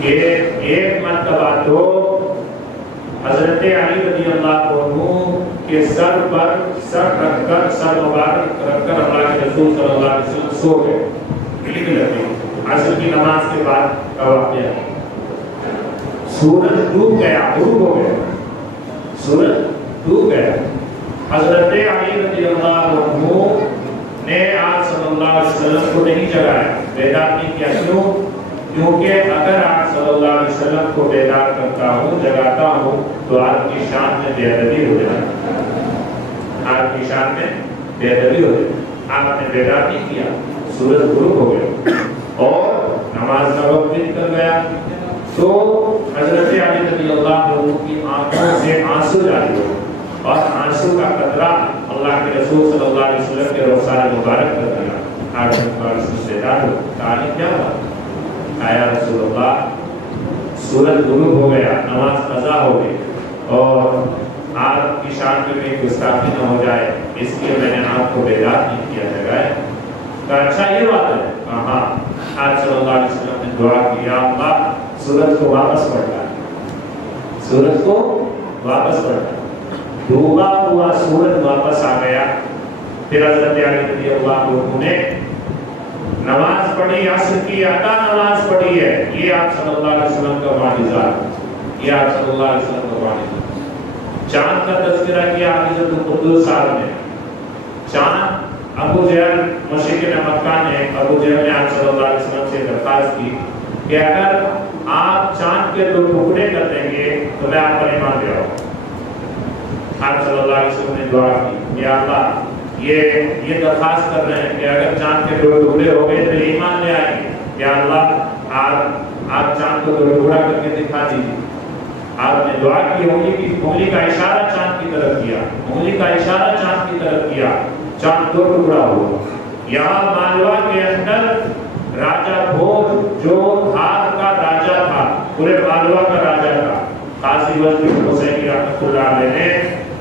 کہ ایک مرتبہ تو حضرت علی رضی اللہ عنہ کے سر پر سر رکھ کر، سر مبارک رکھ کر اللہ کے رسول صلی اللہ علیہ وسلم سو گئے. نیند لگی. عصر کی نماز کے بعد کا واقعہ. سورج ڈوب گیا، غروب ہو گیا، سورج ڈوب گیا. حضرت علی رضی اللہ عنہ نے آپ صلی اللہ علیہ وسلم کو نہیں جگایا، بیدار نہیں کیا. کیوں؟ کیونکہ اگر آپ صلی اللہ علیہ وسلم کو بیدار کرتا ہوں، جگاتا ہوں، تو آپ کی شان میں بے ادبی ہو جائے، آپ کی شان میں بے ادبی ہو جائے. آپ نے بیدار نہیں کیا، سورج غروب ہو گیا اور نماز کا وقت بھی نکل گیا. تو حضرت علی رضی اللہ عنہ کی آنکھوں سے آنسو جاری ہوئے اور آنسو کا قطرہ اللہ کے رسول صلی اللہ علیہ وسلم کے رخسار مبارک کر دیا. آپ سے تعلیم کیا ہوا؟ آیا رسول اللہ، سورج غروب ہو گیا، نماز قضا ہو گئی اور آپ کی شان میں کوئی گستاخی نہ ہو جائے، اس لیے میں نے آپ کو بیدار نہیں کیا جگائے. اچھا یہ بات ہے. ہاں، آپ صلی اللہ علیہ وسلم نے دعا کی، یا اللہ سورج کو واپس پلٹا، سورج کو واپس پلٹا. ڈوبا ہوا سورج واپس آ گیا. پھر حضرت علی رضی اللہ عنہ نے نماز پڑھی، عصر کی ادا نماز پڑھی ہے. یہ آپ صلی اللہ علیہ وسلم کا معجزہ، یہ آپ صلی اللہ علیہ وسلم کا معجزہ. چاند کا تذکرہ کیا حضرت القدس صاحب نے. چاند ابو جہل مشرک مکہ نے، ابو جہل نے آپ صلی اللہ علیہ وسلم سے درخواست کی کہ اگر آپ چاند کے 2 ٹکڑے کر دیں گے تو میں آپ پر ایمان لے آؤں. آپ صلی اللہ علیہ وسلم نے دعا کی، یا اللہ یہ درخواست کر رہے ہیں کہ اگر چاند کے 2 ٹکڑے ہو گئے تو ایمان لے آئیں گے. یا اللہ آپ چاند کو 2 ٹکڑا کر کے دکھا دیجیے. آپ نے دعا کی، انگلی کا اشارہ چاند کی طرف کیا، انگلی کا اشارہ چاند کی طرف کیا، چاند 2 ٹکڑا ہوا. یہاں مالوا کے اندر راجہ بھوج جو دھار کا راجہ تھا، پورے مالوا کا راجہ تھا، قاضی وزیر حسینی رحمۃ اللہ علیہ نے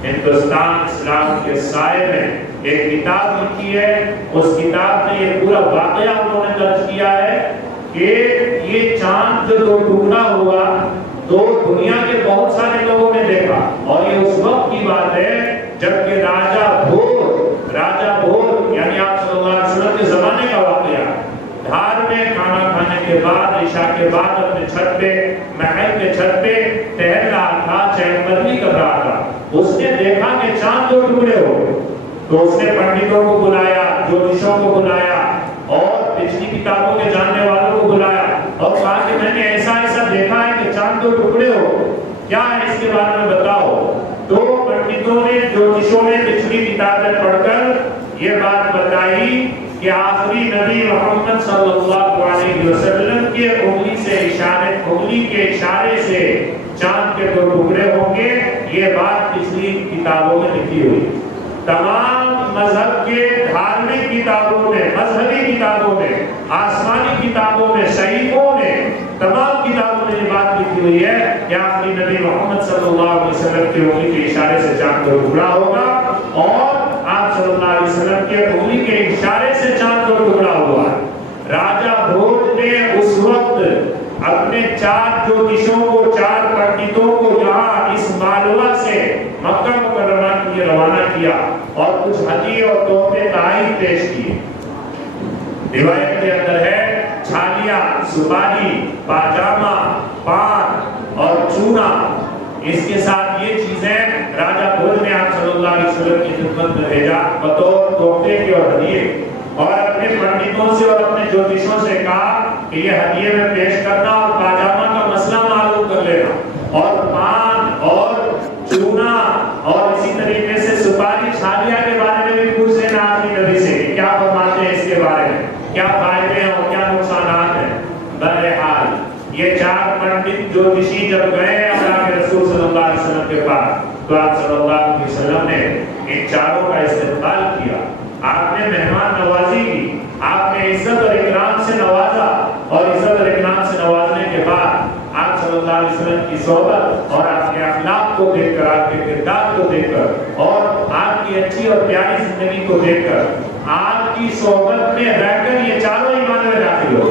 ہندوستان اسلام کے سائے میں ایک کتاب لکھی ہے. اس کتاب میں یہ پورا واقعہ انہوں نے درج کیا ہے کہ یہ چاند جو 2 ٹکڑا ہوا تو دنیا کے بہت سارے لوگوں نے دیکھا، اور یہ اس وقت کی بات ہے جبکہ راجہ بھور یعنی آپ صلی اللہ علیہ وسلم کے زمانے کا واقعہ، دھار میں کھانا کھانے کے بعد، عشاء کے بعد اپنے چھت پہ، محل کے چھت پہ ٹہل رہا تھا، چین بدلی کر رہا تھا. اس نے دیکھا کہ چاند 2 ٹکڑے ہو گئے. تو اس نے پنڈتوں کو بلایا، جوتشوں کو بلایا اور پچھلی کتابوں کے جاننے والوں کو بلایا اور کہا کہ میں نے ایسا دیکھا ہے کہ چاند 2 ٹکڑے ہو، کیا ہے اس کے بارے میں بتاؤ. تو پنڈتوں نے، جوتشوں نے پچھلی کتابیں پڑھ کر یہ بات بتائی کہ آخری نبی محمد صلی اللہ علیہ وسلم کے انگلی کے اشارے سے چاند کے 2 ٹکڑے ہوں گے. یہ بات پچھلی کتابوں میں لکھی ہوئی. تمام مذہب کے دھارمک کتابوں میں، مذہبی کتابوں میں، آسمانی کتابوں میں، صحیفوں میں، تمام کتابوں میں یہ بات لکھی ہوئی ہے کہ آخری نبی محمد صلی اللہ علیہ وسلم کی انگلی کے اشارے سے چاند 2 ٹکڑا ہوگا اور آپ صلی اللہ علیہ وسلم کے انگلی کے اشارے سے چاند 2 ٹکڑا ہوا. راجہ بھوج نے اس وقت اپنے 4 جوتشوں کو، 4 پنڈتوں کو یہاں اس مالوا سے مکہ مکرمہ کے لیے روانہ کیا اور کچھ ہدیے اور تحفے تحائف پیش کیے. روایت کے اندر ہے چھالیاں، سپاری، پاجامہ، پان اور چونا. اس کے ساتھ یہ چیزیں راجہ بھوج نے آپ صلی اللہ علیہ وسلم کی خدمت میں بھیجا بطور تحفے کے اور ہدیے، اور اپنے پنڈتوں سے اور اپنے جوتشوں سے کہا کہ یہ ہدیے میں پیش کرنا اور پاجامہ کا مسئلہ معلوم کر لینا اور پان اور چونا اور اسی طریقے سے سپاری، چھالیاں کے بارے میں بھی پوچھ لینا اپنی نبی سے کہ کیا فرماتے ہیں اس کے بارے میں، کیا فائدے ہیں اور کیا نقصانات ہیں. بہرحال یہ 4 پنڈت جوتشی جب گئے اللہ کے رسول صلی اللہ علیہ وسلم کے پاس تو آپ صلی اللہ علیہ وسلم نے ان 4 کا استقبال کیا. آپ نے مہمان نوازی کی، آپ نے عزت اور اکرام سے نوازا اور عزت اور اکرام سے نوازنے کے بعد آپ صلی اللہ علیہ وسلم کی صحبت اور آپ کے اخلاق کو دیکھ کر، آپ کے کردار کو دیکھ کر اور آپ کی اچھی اور پیاری زندگی کو دیکھ کر، آپ کی صحبت میں رہ کر یہ 4 ایمان میں داخل ہو.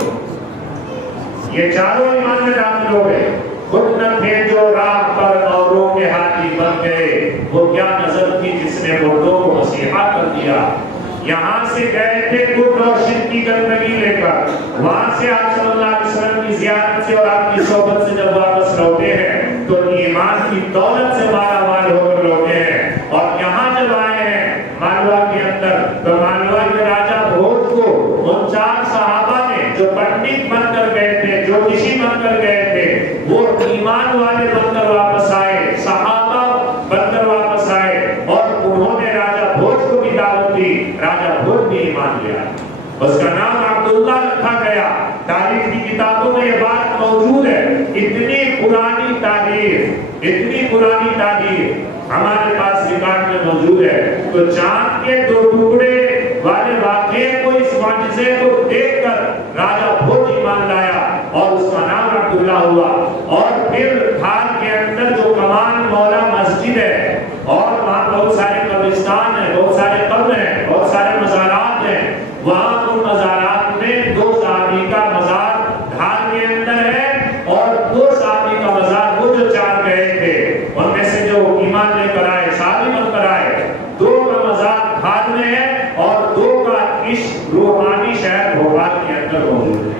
یہ چاروں ایمان میں داخل ہو گئے. خود نہ تھے جو راہ پر اوروں کے ہاتھی بن گئے، وہ کیا نظر تھی جس نے مردوں کو مسیحا کر دیا. یہاں سے گئے تھے کفر اور شرک کی گندگی لے کر، وہاں سے آپ صلی اللہ علیہ وسلم کی زیارت سے اور آپ کی صحبت سے جب واپس لوٹے ہیں تو ایمان کی دولت سے مالا مال ہو کر لوٹے ہیں. اور یہاں جب آئے ہیں مالوا کے اندر تو مالوا کے راجا بھوج کو ان 4 صحابہ نے جو پنڈت بن کر گئے تھے، جوتشی بن کر گئے تھے، وہ ایمان والے بن کر واپس آئے، صحابہ بن کر واپس آئے اور انہوں نے راجا بھوج کو بھی دعوت دی. راجا بھوج بھی ایمان لیا. اس کا نام عبداللہ رکھا گیا. تاریخ کی کتابوں میں یہ بات موجود ہے. اتنی پرانی تاریخ ہمارے پاس ریکارڈ میں موجود ہے. تو چاند کے 2 ٹکڑے والے واقعے کو، اس معجزے کو دیکھ کر راجا بھوج ایمان لایا اور اس کا نام عبداللہ ہوا. اور پھر دھار کے اندر جو کمان مولا مسجد ہے اور وہاں بہت سارے قبرستان ہیں، بہت سارے قبر ہیں، بہت سارے مزارات ہیں. وہاں ان مزارات میں 2 صحابی کا مزار دھار کے اندر ہے اور 2 صحابی کا مزار، وہ جو 4 گئے تھے ان میں سے جو ایمان لے کر آئے، صحابی بن کر آئے، 2 کا مزار دھار میں ہے اور 2 کا عشق روحانی شہر بھوپال کے اندر موجود ہے.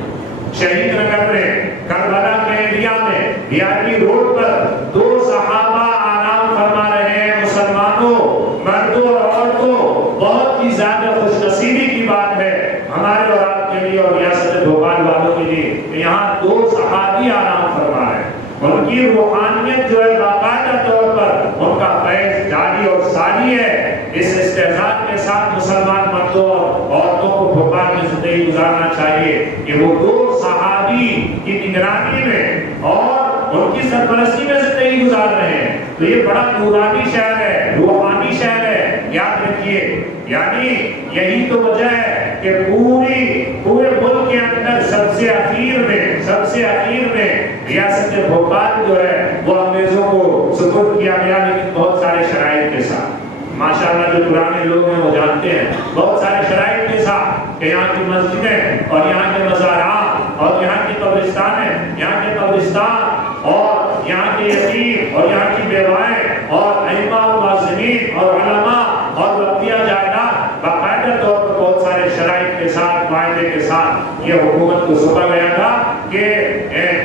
شہید نگر میں، کربلا کے ایریا میں، بیاٹی روڈ پر 2 صحابہ آرام فرما رہے ہیں. مسلمانوں، مردوں اور عورتوں، بہت ہی زیادہ خوش نصیبی کی بات ہے ہمارے اور آپ کے لیے اور ریاست بھوپال والوں کے لیے کہ یہاں 2 صحابی آرام فرما رہے ہیں. ان کی روحانیت جو ہے باقاعدہ طور پر ان کا فیض جاری اور ساری ہے. اس استعزاز کے ساتھ مسلمان مردوں اور عورتوں کو بھوپال میں زندگی گزارنا چاہیے کہ وہ 2 صحابی کی نگرانی میں اور ان کی سرپرستی میں زندگی گزار رہے ہیں. تو یہ بڑا نورانی شہر ہے، روحانی شہر ہے. یاد رکھیے، یعنی یہی تو وجہ ہے کہ پورے ملک کے اندر سب سے اخیر میں ریاست بھوپال جو ہے وہ انگریزوں کو سپرد کیا گیا، لیکن بہت سارے شرائط کے ساتھ. ماشاءاللہ جو پرانے لوگ ہیں وہ جانتے ہیں، بہت سارے شرائط کے ساتھ کہ یہاں کی مسجدیں اور یہاں کے مزارات اور یہاں کی قبرستان ہیں، یہاں کے قبرستان اور یہاں کے یتیم اور یہاں کی بیوائیں اور ائمہ و معززین اور علماء اور وقتیہ جائیداد باقاعدہ طور پر بہت سارے شرائط کے ساتھ، معاہدے کے ساتھ یہ حکومت کو سونپا گیا تھا کہ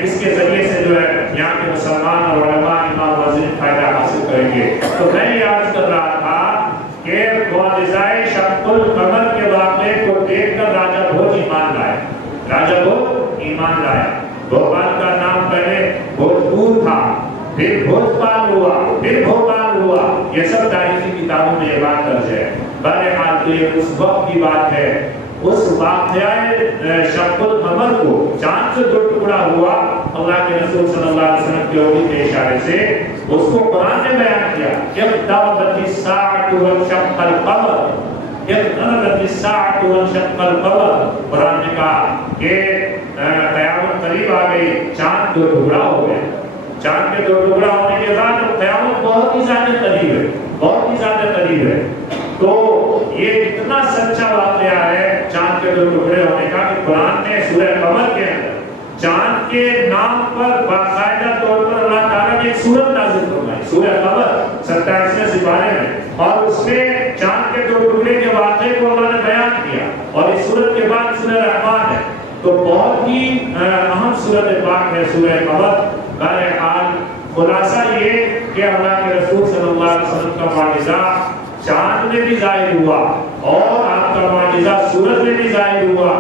اس کے ذریعے سے جو ہے یہاں کے مسلمان اور علماء ائمہ و معززین فائدہ حاصل کریں گے. تو میں یہ عرض کر رہا تھا کہ معجزۂ شق القمر کے واقعے کو دیکھ کر راجا بھوج ایمان لائے. بھوپال کا نام پہلے بھوجپور تھا، پھر بھوجپال ہوا، پھر بھوپال ہوا. یہ سب تاریخی کتابوں میں یہ بات درج ہے. بہرحال تو یہ اس وقت کی بات ہے. اس واقعہ شق القمر کو، چاند سے 2 ٹکڑا ہوا، اللہ کے رسول صلی اللہ علیہ وسلم کی اوحی کے اشارے سے اس کو قرآن نے بیان کیا. اقتربت الساعۃ وانشق القمر، اقتربت الساعۃ وانشق القمر. قرآن نے کہا کہ قیامت قریب آ گئی، چاند 2 ٹکڑا ہو گئے. چاند کے 2 ٹکڑا ہونے کے بعد قیامت بہت ہی زیادہ قریب ہے، بہت ہی زیادہ قریب ہے. تو یہ اتنا سچا واقعہ ہے چاند کے 2 ٹکڑے ہونے کا کہ قرآن نے سورہ قمر کے اندر چاند کے نام پر باقاعدہ طور پر اللہ تعالیٰ نے ایک سورت نازل فرمائی، سورہ قمر 27ویں سپارے میں، اور اس میں چاند کے 2 ٹکڑے کے واقعے کو اللہ نے بیان کیا. اور اس سورت کے بعد سورہ رحمان ہے. تو بہت ہی اہم سورت پاک ہے سورہ قمر. بہرحال خلاصہ یہ کہ اللہ کے رسول صلی اللہ علیہ وسلم کا معجزہ چاند میں بھی ظاہر ہوا اور آپ کا معجزہ سورج میں بھی ظاہر ہوا.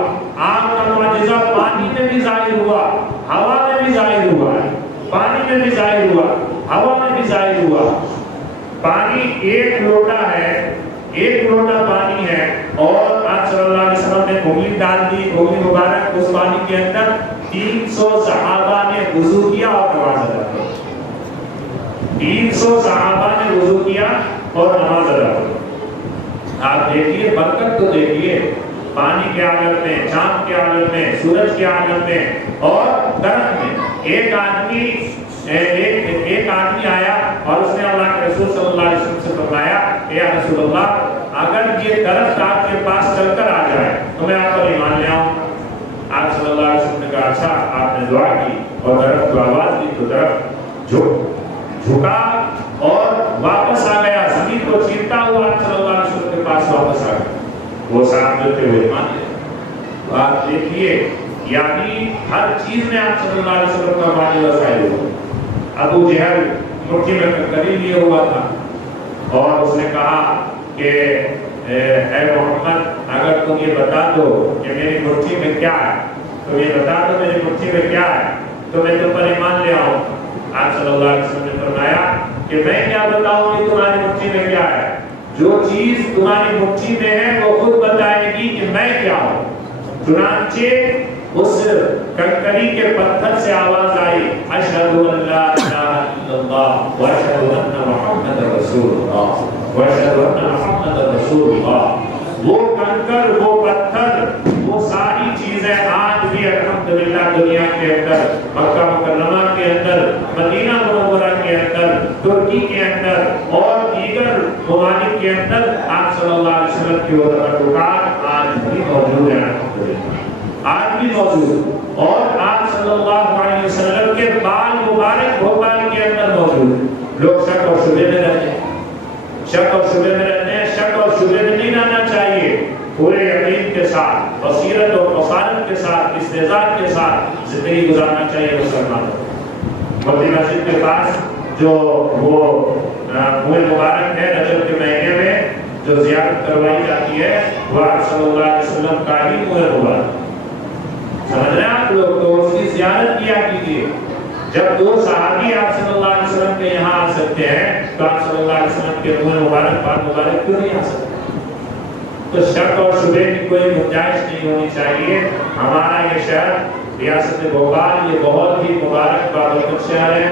آپ کا معجزہ پانی میں بھی ظاہر ہوا، ہوا میں بھی ظاہر ہوا، پانی میں بھی ظاہر ہوا، ہوا میں بھی ظاہر ہوا. پانی 1 لوٹا ہے، 1 لوٹا پانی ہے اور آپ صلی اللہ علیہ وسلم نے انگلی ڈال دی، انگلی مبارک اس پانی کے اندر. 300 صحابہ نے وضو کیا اور نماز ادا کی. 300 صحابہ نے وضو کیا اور نماز ادا کی. آپ دیکھیے برکت تو دیکھیے، پانی کے عالم میں، چاند کے عالم میں، سورج کے عالم میں اور درخت میں. ایک آدمی آیا اور اس نے اللہ کے رسول صلی اللہ علیہ وسلم سے فرمایا، اے رسول اللہ، اگر یہ درخت آپ کے پاس چل کر آ جائے تو میں آپ پر ایمان لے آؤں. آپ صلی اللہ علیہ وسلم نے کہا اچھا آپ نے دعا کی اور درخت کو آواز دی تو درخت جھکا اور واپس آ گیا، زمین کو چیرتا ہوا آپ صلی اللہ علیہ وسلم کے پاس واپس آ گیا۔ وہ صاحب جو تھے وہ ایمان لے۔ تو آپ دیکھیے یعنی ہر چیز میں آپ صلی اللہ علیہ وسلم کا مالی وسائل ہوا۔ ابو جہل مٹھی میں کنکری لیے ہوا تھا اور اس نے کہا کہ اے محمد اگر تم یہ بتا دو کہ میری مٹھی میں کیا ہے، تم یہ بتا دو میری مٹھی میں کیا ہے تو میں تم پر ایمان لے آؤں۔ آپ صلی اللہ علیہ وسلم نے فرمایا کہ میں کیا بتاؤں کہ تمہاری مٹھی میں کیا ہے، جو چیز تمہاری مٹھی میں ہے وہ خود بتائے گی کہ میں کیا ہوں۔ چنانچہ اس کنکری کے پتھر سے آواز آئی، اشہد ان لا الہ الا اللہ واشہد ان محمد رسول اللہ واشہد ان محمد رسول اللہ۔ وہ کنکر، وہ پتھر، وہ ساری چیزیں آج بھی الحمدللہ دنیا کے اندر، مکہ مکرمہ کے اندر، مدینہ منورہ کے اندر، ترکی کے اندر اور دیگر ممالک کے اندر آپ صلی اللہ علیہ وسلم کی وہ تبرکات آج بھی موجود ہیں، آج بھی موجود۔ اور آپ صلی اللہ علیہ وسلم کے بال مبارک بھوپال کے اندر موجود۔ لوگ شک اور شبہ میں رہتے ہیں، شک اور شبہ میں رہتے ہیں۔ شک اور شبہ میں نہیں رہنا چاہیے، پورے یقین کے ساتھ، بصیرت اور بصارت کے ساتھ، استعداد کے ساتھ زندگی گزارنا چاہیے مسلمانوں۔ مدینہ مسجد کے پاس جو وہ موئے مبارک ہے، رجب کے مہینے میں جو زیارت کروائی جاتی ہے وہ آپ صلی اللہ علیہ وسلم کا ہی موئے مبارک، سمجھ رہے ہیں آپ لوگ، تو اس کی زیارت کیا کیجیے۔ جب دو صحابی آپ صلی اللہ علیہ وسلم کے یہاں آ سکتے ہیں تو آپ صلی اللہ علیہ وسلم کے موئے مبارک بال مبارک کیوں نہیں آ سکتے؟ تو شک اور شبہ کی کوئی گنجائش نہیں ہونی چاہیے۔ ہمارا یہ شہر ریاست بھوپال یہ بہت ہی مبارک بابرکت شہر ہے۔